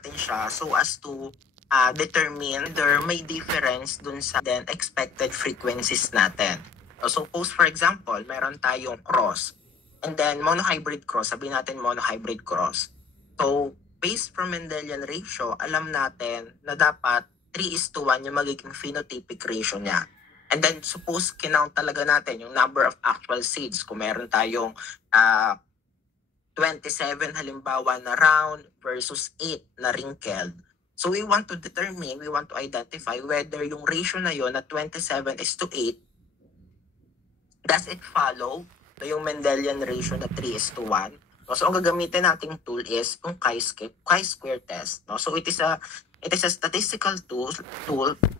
natin siya so as to determine whether may difference dun sa then expected frequencies natin. So suppose for example, meron tayong cross and then monohybrid cross, sabihin natin monohybrid cross. So based from Mendelian ratio, alam natin na dapat 3:1 yung magiging phenotypic ratio niya. And then suppose kinount talaga natin yung number of actual seeds. Kung meron tayong 27 halimbawa na round versus 8 na wrinkled. So we want to identify whether yung ratio na yon na 27:8, does it follow yung Mendelian ratio na 3:1? So ang gagamitin nating tool is yung chi-square test. So it is a statistical tool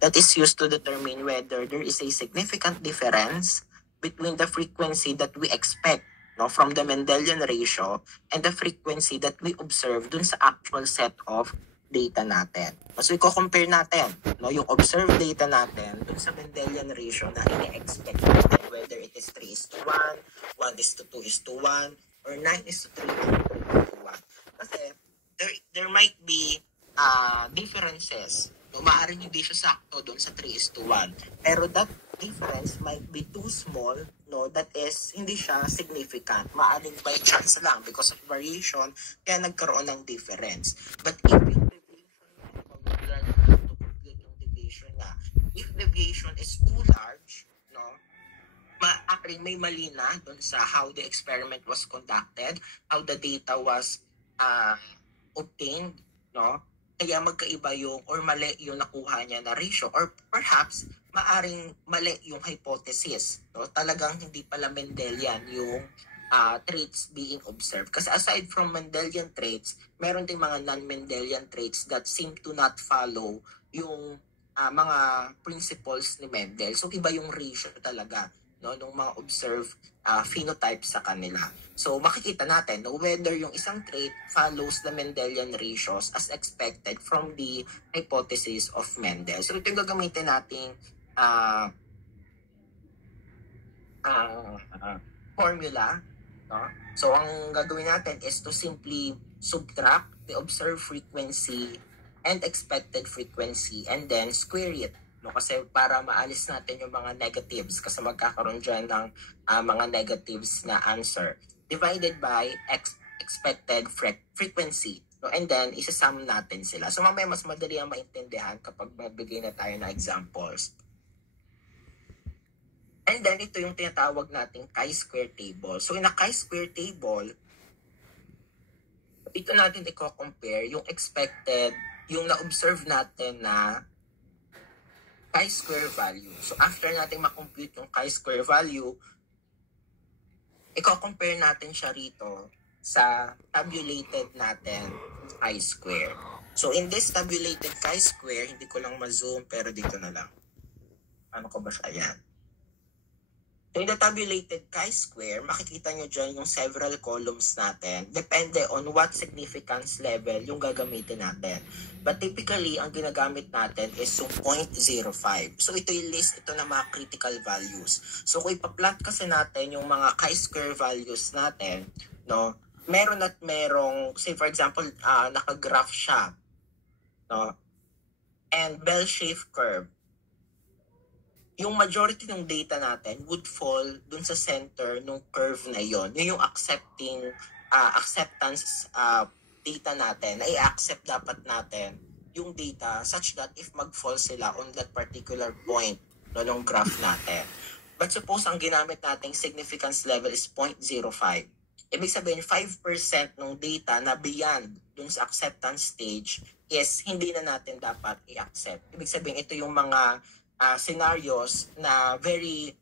that is used to determine whether there is a significant difference between the frequency that we expect from the Mendelian ratio and the frequency that we observe dun sa actual set of data natin. So i-compare natin yung observed data natin dun sa Mendelian ratio na ini-expect natin, whether it is 3:1, 1:2:1, or 9:3:1. Kasi there might be differences. Maaaring hindi siya sakto doon sa 3:1. Pero that difference might be too small, that is, hindi siya significant. Maaaring by chance lang because of variation, kaya nagkaroon ng difference. But if yung deviation na, if deviation is too large, maaaring may mali na doon sa how the experiment was conducted, how the data was obtained, kaya magkaiba yung or mali yung nakuha niya na ratio, or perhaps maaring mali yung hypothesis. Talagang hindi pala Mendelian yung traits being observed. Kasi aside from Mendelian traits, meron ding mga non-Mendelian traits that seem to not follow yung mga principles ni Mendel. So iba yung ratio talaga nung mga observed phenotypes sa kanila. So makikita natin whether yung isang trait follows the Mendelian ratios as expected from the hypothesis of Mendel. So ito yung gagamitin nating formula. So ang gagawin natin is to simply subtract the observed frequency and expected frequency and then square it. Kasi para maalis natin yung mga negatives, kasi magkakaroon dyan ng mga negatives na answer, divided by expected frequency. And then, isasum natin sila. So mamaya mas madali ang maintindihan kapag magbigay na tayo ng examples. And then, ito yung tinatawag nating chi-square table. So in a chi-square table, ito natin i-compare yung expected, yung na-observe natin na chi-square value. So after natin makompute yung chi-square value, i-compare natin siya rito sa tabulated natin chi-square. So in this tabulated chi-square, hindi ko lang ma-zoom pero dito na lang. Ano ko ba siya? Ayan. So in the tabulated chi-square, makikita nyo dyan yung several columns natin. Depende on what significance level yung gagamitin natin. But typically, ang ginagamit natin is yung 0.05. So ito yung list ito ng mga critical values. So kung ipa-plot kasi natin yung mga chi-square values natin, meron at merong, say for example, naka-graph siya. And bell-shaped curve. Yung majority ng data natin would fall dun sa center ng curve na yon. Yun yung acceptance data natin. I-accept dapat natin yung data such that if mag-fall sila on that particular point ng graph natin. But suppose ang ginamit nating significance level is 0.05. Ibig sabihin 5% ng data na beyond dun sa acceptance stage is hindi na natin dapat i-accept. Ibig sabihin ito yung mga scenarios na very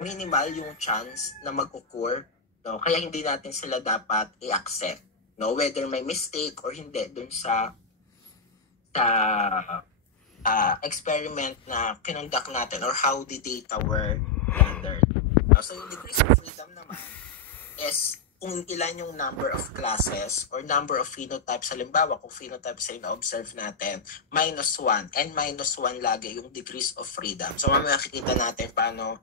minimal yung chance na mag-occur, kaya hindi natin sila dapat i-accept, whether may mistake or hindi dun sa experiment na kinonduct natin or how the data were rendered. So yung degrees of freedom naman is kung ilan yung number of classes or number of phenotypes. Halimbawa, kung phenotypes ay na-observe natin, -1. And -1 lagi yung degrees of freedom. So mamaya makikita natin paano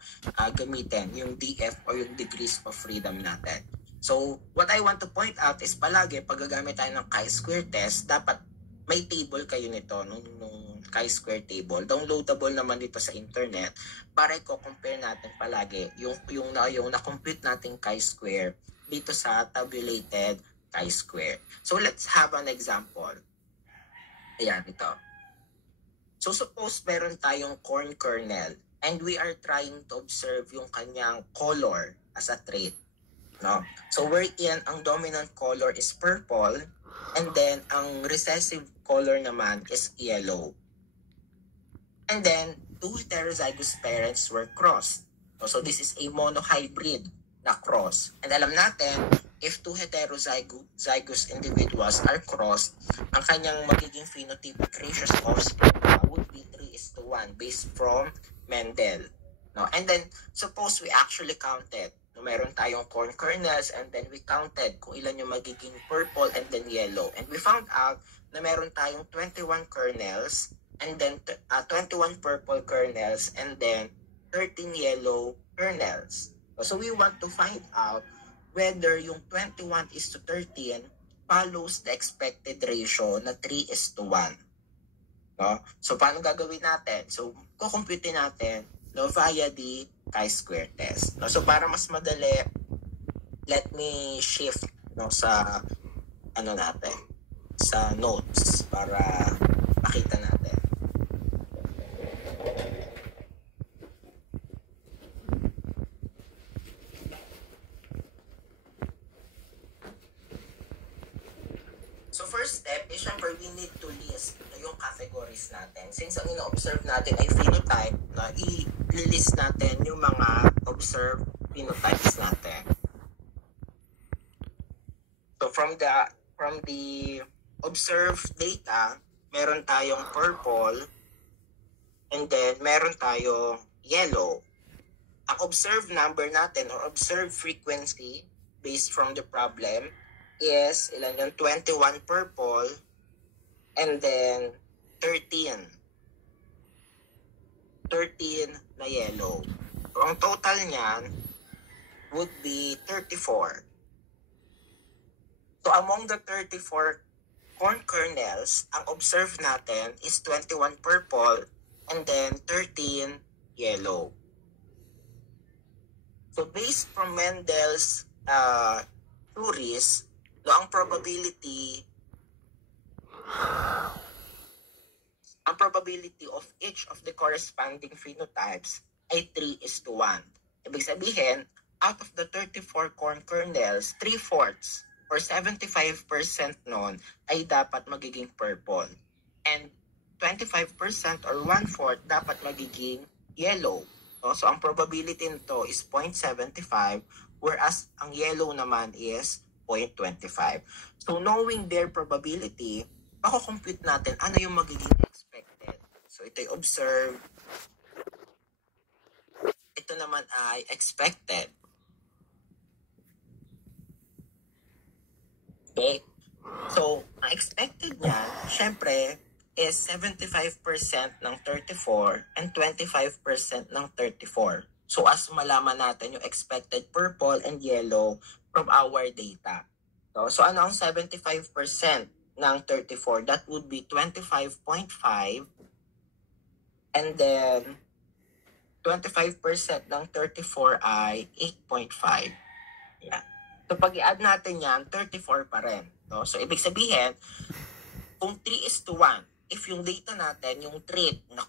gamitin yung DF or yung degrees of freedom natin. So, what I want to point out is palagi, pag gagamit tayo ng chi-square test, dapat may table kayo nito, nung chi-square table. Downloadable naman dito sa internet para i-compare natin palagi yung na-compute natin chi-square dito sa tabulated chi-square. So, let's have an example. Ayan, ito. So, suppose meron tayong corn kernel and we are trying to observe yung kanyang color as a trait. No? So wherein ang dominant color is purple and then ang recessive color naman is yellow. And then two heterozygous parents were crossed. So this is a monohybrid na cross. And alam natin, if two heterozygous individuals are crossed, ang kanyang magiging phenotypic ratios offspring would be 3:1 based from Mendel. No? And then suppose we actually counted. Meron tayong corn kernels and then we counted kung ilan yung magiging purple and then yellow. And we found out na meron tayong 21 kernels and then 21 purple kernels and then 13 yellow kernels. So we want to find out whether yung 21:13 follows the expected ratio na 3:1. No? So paano gagawin natin? So kukumpute natin via the chi-square test. No? So para mas madali, let me shift sa natin, sa notes para makita natin. So first step is syempre we need to list yung categories natin. Since ang ina-observe natin ay phenotype, na i-list natin yung mga observed phenotypes natin. So from the observed data, meron tayong purple and then meron tayong yellow. Ang observed number natin or observed frequency based from the problem is ilan yung 21 purple and then 13 na yellow. So ang total niyan would be 34. So among the 34 corn kernels, ang observed natin is 21 purple and then 13 yellow. So based from Mendel's theories, ang probability of each of the corresponding phenotypes ay 3:1. Ibig sabihin, out of the 34 corn kernels, 3/4 or 75% nun ay dapat magiging purple. And 25% or 1/4 dapat magiging yellow. So ang probability nito is 0.75 whereas ang yellow naman is 0.25. So knowing their probability, mako-compute natin ano yung magiging expected. So ito'y observed. Ito naman ay expected. Okay? So, ang expected niya, syempre, is 75% ng 34 and 25% ng 34. So, as malaman natin yung expected purple and yellow from our data. So ano ang 75% ng 34? That would be 25.5 and then 25% ng 34 ay 8.5. Yeah. So pag i-add natin yan, 34 pa rin. So ibig sabihin, kung 3:1, if yung data natin, yung trait na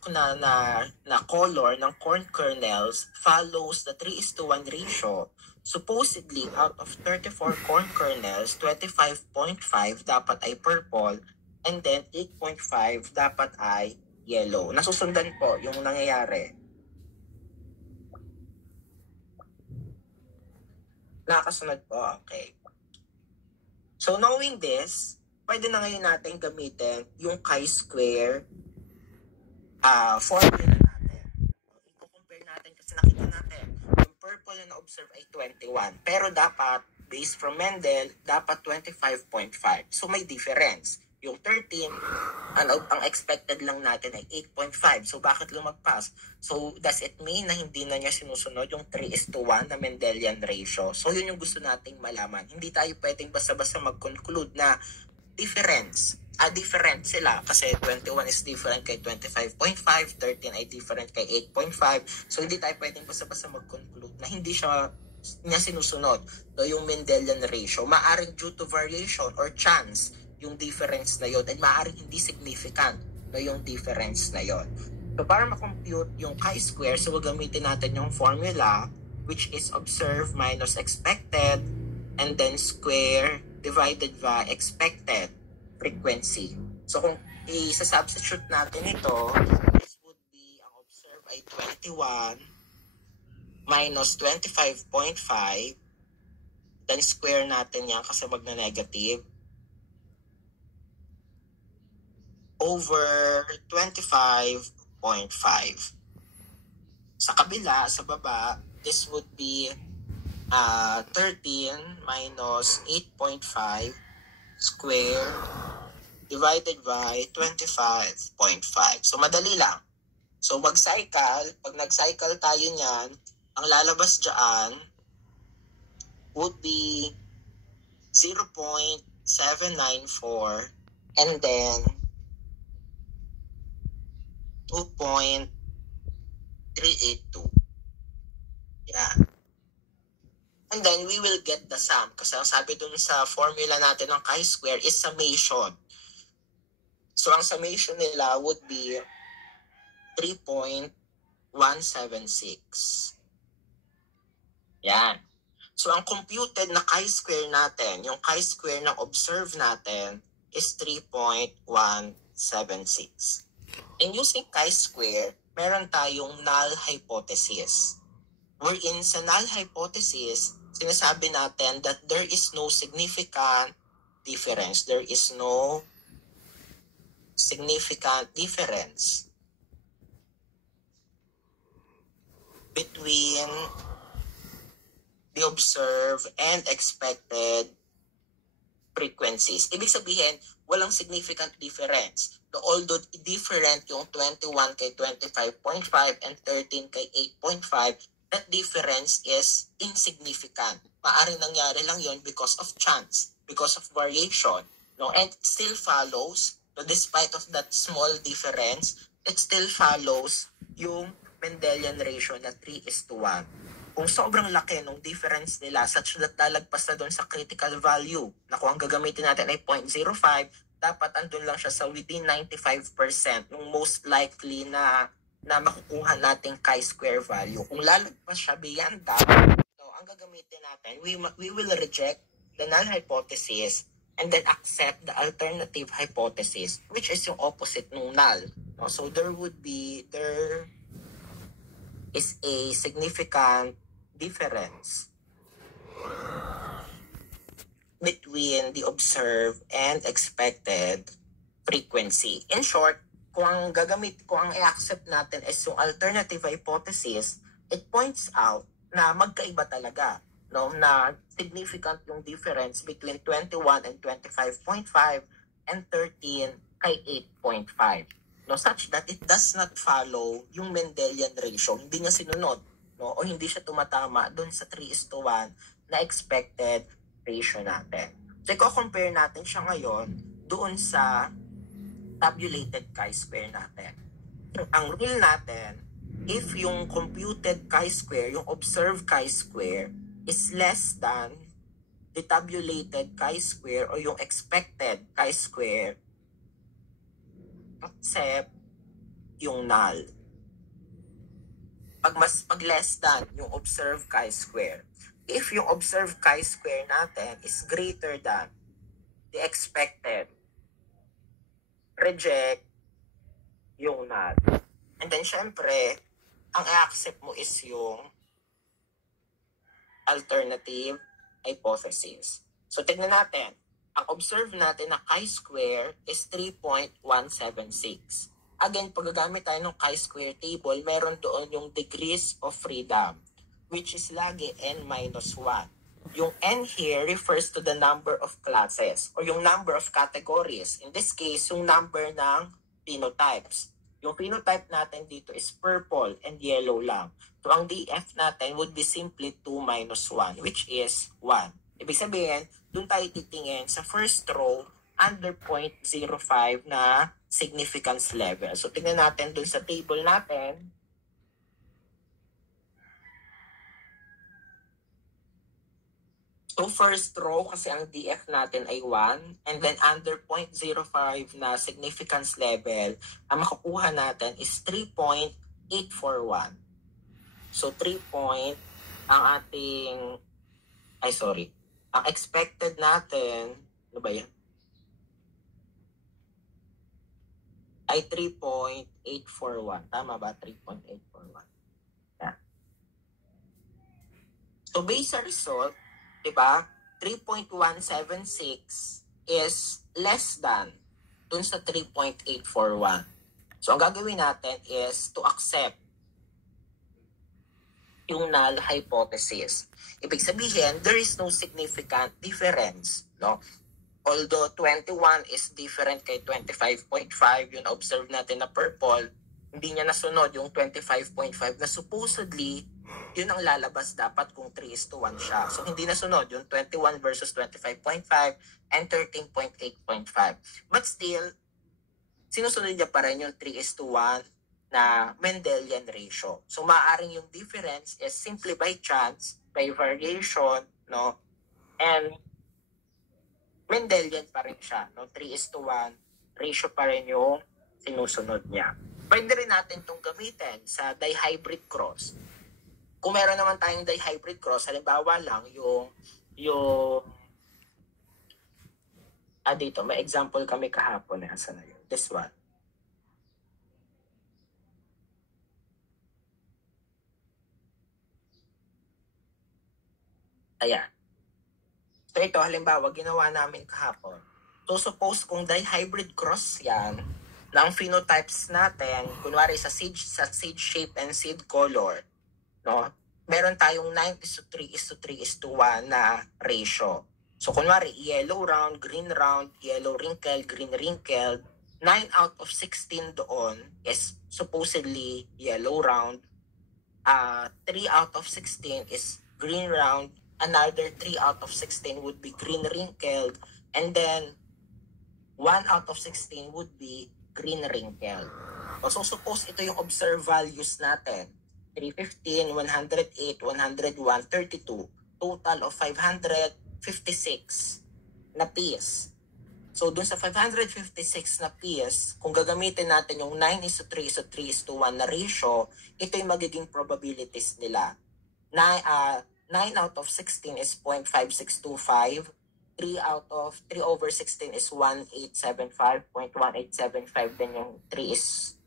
color ng corn kernels follows the 3:1 ratio, supposedly out of 34 corn kernels, 25.5 dapat ay purple and then 8.5 dapat ay yellow. Nasusundan po yung nangyayari. Nakasunod po, okay. So knowing this, pwede na ngayon natin gamitin yung chi-square formula natin. I-compare natin kasi nakita natin, yung purple na na-observe ay 21. Pero dapat, based from Mendel, dapat 25.5. So may difference. Yung 13, ang expected lang natin ay 8.5. So, bakit lumagpas? So, does it mean na hindi na niya sinusunod yung 3:1 na Mendelian ratio? So, yun yung gusto nating malaman. Hindi tayo pwedeng basta-basta mag-conclude na different sila kasi 21 is different kay 25.5, 13 ay different kay 8.5. So, hindi tayo pwedeng basta-basta mag-conclude na hindi niya sinusunod yung Mendelian ratio. Maaring due to variation or chance yung difference na yun at maaaring hindi significant yung difference na yun. So, para ma-compute yung chi-square, so gagamitin natin yung formula which is observed minus expected and then square divided by expected frequency. So, kung isa-substitute natin ito, this would be, ang observed ay 21 minus 25.5, then square natin yan kasi magna-negative, over 25.5. Sa kabila, sa baba, this would be 13 minus 8.5 square divided by 25.5. So, madali lang. So, mag-cycle. Pag nag-cycle tayo niyan, ang lalabas dyan would be 0.794 and then 2.382. Yeah. And then, we will get the sum. Kasi ang sabi dun sa formula natin ng chi-square is summation. So, ang summation nila would be 3.176. Yan. So, ang computed na chi-square natin, yung chi-square ng observe natin is 3.176. And using chi-square, meron tayong null hypothesis. Wherein sa null hypothesis, sinasabi natin that there is no significant difference. There is no significant difference between the observed and expected frequencies. Ibig sabihin, walang significant difference. Although different yung 21 kay 25.5 and 13 kay 8.5, that difference is insignificant. Maaring nangyari lang yon because of chance, because of variation. No? And it still follows, no, despite of that small difference, it still follows yung Mendelian ratio na 3:1. Kung sobrang laki ng difference nila such that lalagpas na doon sa critical value na kung ang gagamitin natin ay 0.05, dapat andun lang siya sa within 95% yung most likely na makukuha nating chi-square value. Kung lalagpas siya beyond that, so, ang gagamitin natin, we will reject the null hypothesis and then accept the alternative hypothesis, which is yung opposite ng null. No? So there is a significant difference between the observed and expected frequency. In short, kung ang i-accept natin is yung alternative hypothesis, it points out na magkaiba talaga, no? Na significant yung difference between 21 and 25.5 and 13 kay 8.5. No, such that it does not follow yung Mendelian ratio. Hindi niya sinunod, no? O hindi siya tumatama dun sa 3:1 na expected ratio natin. So, i-compare natin siya ngayon doon sa tabulated chi-square natin. Ang rule natin, if yung computed chi-square, yung observed chi-square is less than the tabulated chi-square or yung expected chi-square, except yung null. Pag less than yung observed chi-square. If yung observed chi-square natin is greater than the expected, reject yung null. And then, syempre, ang i-accept mo is yung alternative hypothesis. So, tignan natin. Ang observe natin na chi-square is 3.176. Again, pag gagamit tayo ng chi-square table, meron doon yung degrees of freedom, which is lagi n-1. yung N here refers to the number of classes or yung number of categories. In this case, yung number ng phenotypes. Yung phenotype natin dito is purple and yellow lang. So, ang DF natin would be simply 2 minus 1, which is 1. Ibig sabihin, dun tayo titingin sa first row under 0.05 na significance level. So, tingnan natin dun sa table natin. So, first row, kasi ang DF natin ay 1, and then under 0.05 na significance level, ang makukuha natin is 3.841. So, ang ating, ang expected natin, ano ba yan? Ay 3.841. Tama ba? 3.841. Yeah. So, based sa result, diba, 3.176 is less than dun sa 3.841. So, ang gagawin natin is to accept yung null hypothesis. Ibig sabihin, there is no significant difference, no? Although 21 is different kay 25.5, yun observe natin na purple, hindi niya nasunod yung 25.5 na supposedly yun ang lalabas dapat kung 3:1 siya. So, hindi nasunod yung 21 versus 25.5 and 13.8.5. But still, sinusunod niya pa rin yung 3:1 na Mendelian ratio. So, maaaring yung difference is simply by chance, by variation, no? And Mendelian pa rin siya, no? 3:1 ratio pa rin yung sinusunod niya. Pwede rin natin itong gamitin sa dihybrid cross. Kung meron naman tayong dihybrid cross, halimbawa lang dito, may example kami kahapon na asa na yun. This one. Ayan. So ito, halimbawa, ginawa namin kahapon. So suppose kung dihybrid cross yan, ng phenotypes natin, kunwari sa seed shape and seed color, no? Meron tayong 9:3:3:1 na ratio. So, kunwari, yellow round, green round, yellow wrinkled, green wrinkled, 9 out of 16 doon is supposedly yellow round. 3 out of 16 is green round. Another 3 out of 16 would be green wrinkled. And then, 1 out of 16 would be green wrinkled. So, suppose ito yung observed values natin. 315, 108, 101, 32. Total of 556 na piece. So, dun sa 556 na piece, kung gagamitin natin yung 9:3:3:1 na ratio, ito yung magiging probabilities nila. 9 out of 16 is 0.5625. 3 over 16 is 1875. 0.1875 din yung 3 is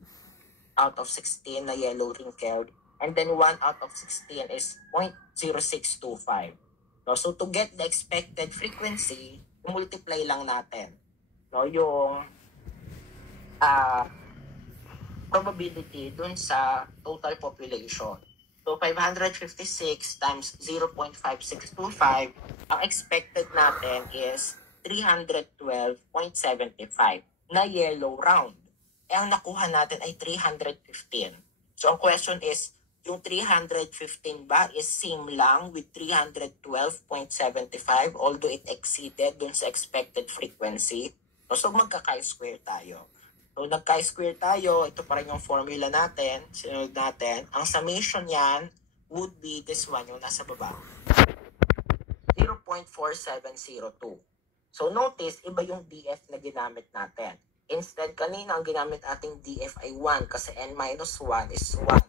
out of 16 na yellow wrinkled. And then 1 out of 16 is 0.0625. No? So to get the expected frequency, multiply lang natin, no, yung probability dun sa total population. So 556 times 0.5625, ang expected natin is 312.75 na yellow round. Ang nakuha natin ay 315. So ang question is, yung 315 ba is same lang with 312.75 although it exceeded dun sa expected frequency? So magka-chi-square tayo. So nag-chi-square tayo, ito pa rin yung formula natin, sinunod natin. Ang summation yan would be this one, yung nasa baba. 0.4702. So notice, iba yung DF na ginamit natin. Instead, kanina ang ginamit ating DF ay 1 kasi n-1 is 1.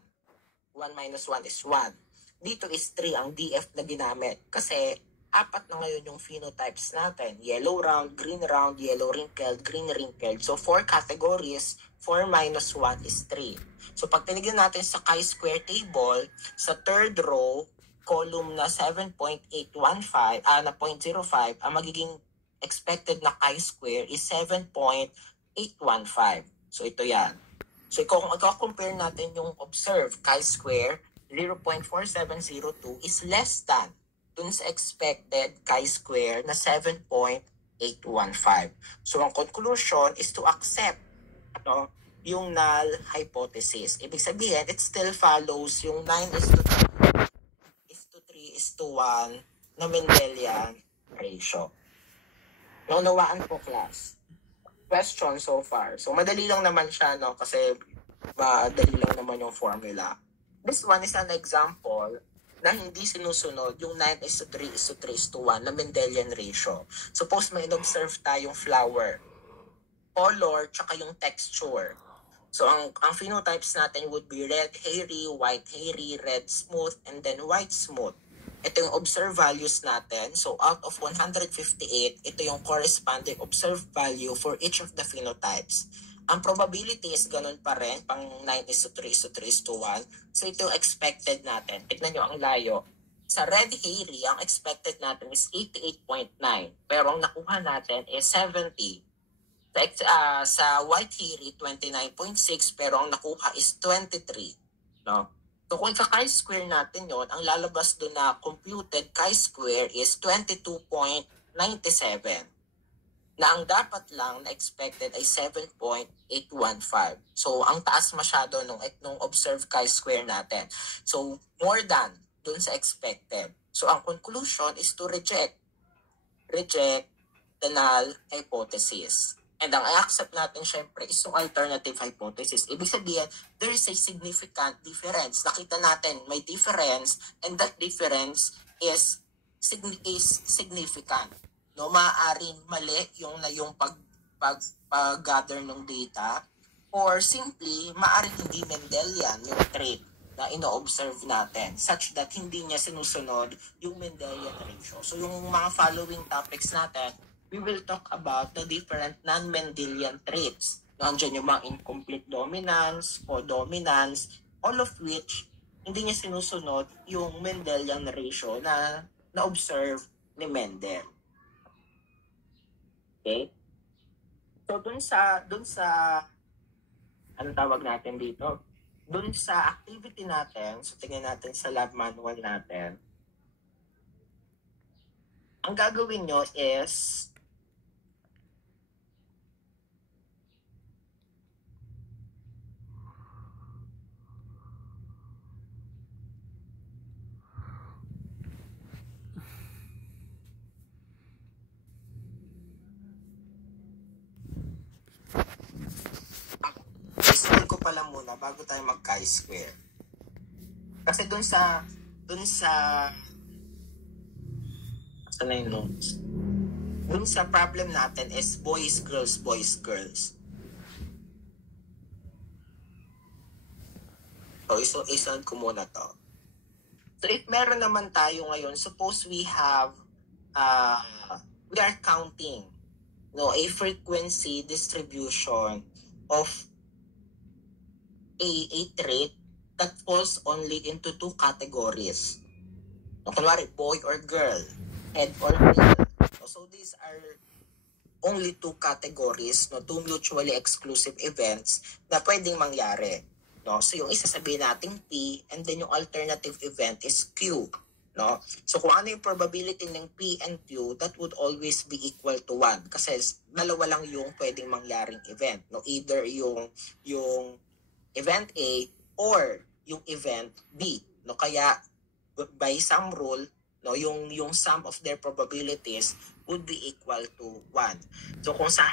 1 minus 1 is 1. Dito is 3 ang DF na ginamit kasi 4 na ngayon yung phenotypes natin. Yellow round, yellow wrinkled, green wrinkled. So 4 categories, 4 minus 1 is 3. So pag tinignan natin sa chi-square table, sa third row, column na 7.815, na 0.05, ang magiging expected na chi-square is 7.815. So ito yan. So kung i-compare natin yung observed chi-square, 0.4702 is less than dun sa expected chi-square na 7.815. So ang conclusion is to accept yung null hypothesis. Ibig sabihin, it still follows yung 9:3:1 na Mendelian ratio. Naunawaan po, class? Question so far. So madali lang naman siya, no? Kasi madali lang naman yung formula. This one is an example na hindi sinusunod yung 9:3:1 na Mendelian ratio. Suppose may in-observe tayong flower, color, tsaka yung texture. So ang phenotypes natin would be red hairy, white hairy, red smooth, and then white smooth. Ito yung observed values natin. So out of 158, ito yung corresponding observed value for each of the phenotypes. Ang probability is ganun pa rin, pang 9:3:1. So ito yung expected natin. Tignan nyo ang layo. Sa red hairy, ang expected natin is 88.9. Pero ang nakuha natin is 70. Sa white hairy, 29.6. Pero ang nakuha is 23. No? So kung ika-chi-square natin yon, ang lalabas doon na computed chi-square is 22.97. Na ang dapat lang na expected ay 7.815. So ang taas masyado nung observed chi-square natin. So more than doon sa expected. So ang conclusion is to reject the null hypothesis. And ang i-accept natin syempre is yung alternative hypothesis. Ibig sabihin, there is a significant difference. Nakita natin may difference, and that difference is significant. No, maaaring mali yung pag-gather ng data, or simply maaaring hindi Mendelian yung trait na ino-observe natin, such that hindi niya sinusunod yung Mendelian ratio. So yung mga following topics natin, we will talk about the different non-Mendelian traits. Nandiyan yung mga incomplete dominance, codominance, all of which hindi niya sinusunod yung Mendelian ratio na na-observe ni Mendel. Okay? So dun sa anong tawag natin dito? Dun sa activity natin, so tingnan natin sa lab manual natin. Ang gagawin nyo is i-solve ko pala muna bago tayo mag-chi-square. Kasi dun sa saan na yung notes? Dun sa problem natin is boys, girls, boys, girls. So, isolve ko muna to. So, if meron naman tayo ngayon, suppose we have, we are counting, a frequency distribution of a trait that falls only into two categories. Kunwari, boy or girl, head or tail. So these are only two categories, two mutually exclusive events na pwedeng mangyari. So yung isa sabihin natin P, and then yung alternative event is Q. So kung ano yung probability ng P and Q, that would always be equal to 1. Kasi dalawa lang yung pwedeng mangyaring event. Either yung event A or yung event B. Kaya by some rule, yung sum of their probabilities would be equal to 1. So kung sa